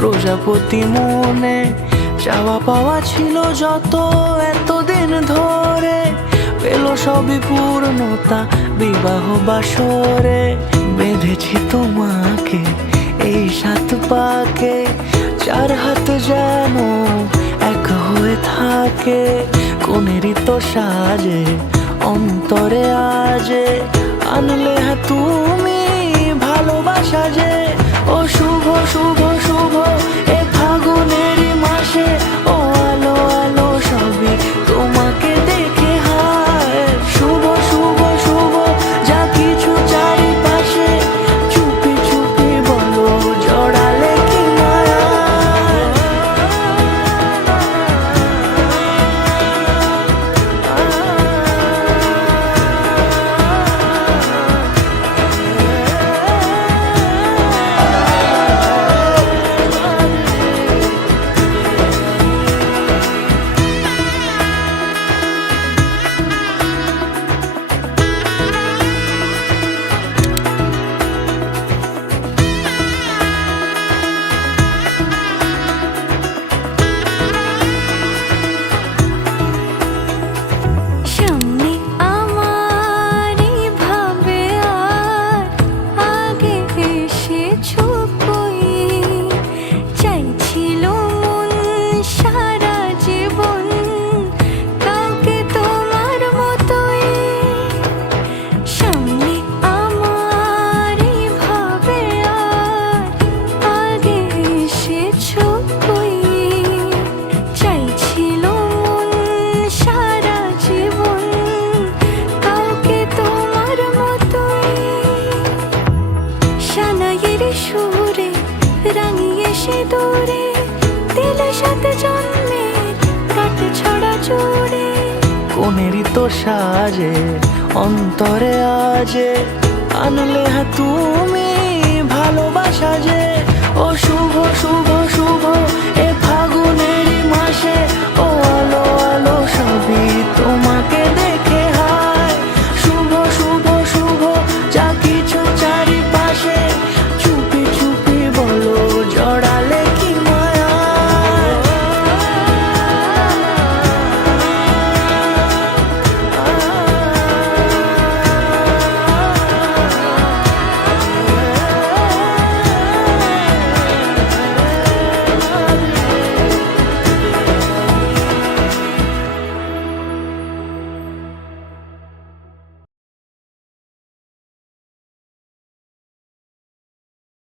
প্রজাপতি মনে চাওয়া পাওয়া ছিল যত এতদিন ধরে, পেল সবই পূর্ণতা বিবাহ বাসরে। বেঁধেছি তোমাকে এই 7 পাকে, 4 হাত যেন এক হয়ে থাকে। কোনেরই তো সাজে অন্তরে আজে, আনলে তুমি ভালোবাসা যে। ও শুভ শুভ শুভ এ ফাগুনেরই মাসে, ও আলো আলো সবই তোমাকে দেখে হায়। শুভ শুভ শুভ যা কিছু চারিপাশে, চুপি চুপি বলো জড়ালে কি মায়া। সুরে রাঙিয়ে সে দূরে দিলে 7 জন্মের কাট ছড়া জোড়ে। কোনেরই তো সাজে অন্তরে আজে, আনলে তুমি ভালোবাসা যে। ও শুভ শুভ শুভ